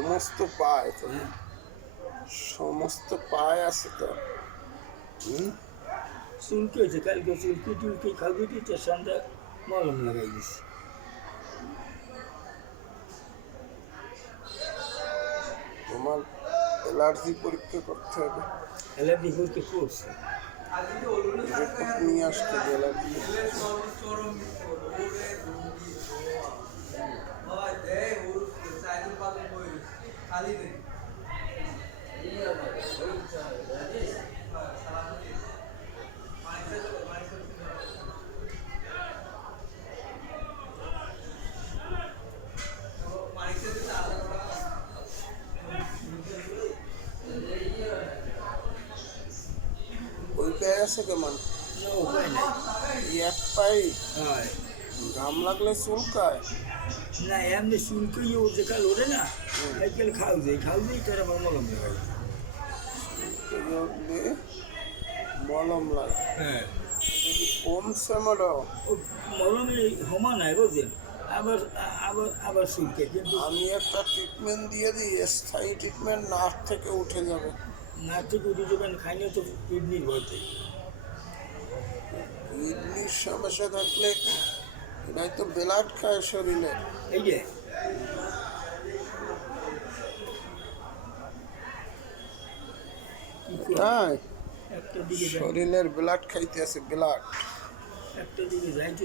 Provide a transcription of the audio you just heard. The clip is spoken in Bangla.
সমস্ত পায় তো, হ্যাঁ সমস্ত পায় আছে তো। চুলকি হয়েছে, কালকে চুলকি টুলকি খাবি দিতে সন্ধ্যা মলম লাগাই দিছি। তোমার অ্যালার্জি পরীক্ষা করতে হবে, অ্যালার্জি হতে করছে। রিপোর্ট নিয়ে আসতে হবে অ্যালার্জি। ওই পায়ে আছে কেমন? না উপায় নাই। এই এক পায়ে হয় ঘাম লাগলে চুলকায়। না, এমনি চুলকি ও যে কাল ওঠে না, কাল খাও যাই তার আমার মলম লাগাই। চুলকে উঠলে মলম লাগে। হ্যাঁ যদি কমছে ম্যাডাম, ও মলমে হমা নাই বুঝলেন, আবার আবার আবার চুলকে, কিন্তু আমি একটা ট্রিটমেন্ট দিয়ে দিই, স্থায়ী ট্রিটমেন্ট, নাক থেকে উঠে যাবে। না থেকে উঠে যাবেন, খাইলে তো কিডনির ভয়তে। কিডনির সমস্যা থাকলে এটাই তো ব্লাড খায় শরীরে। এই যে কি করে তাই একটা দিকে শরীরের ব্লাড খাইতে আছে, ব্লাড। একটা দিকে যাইতে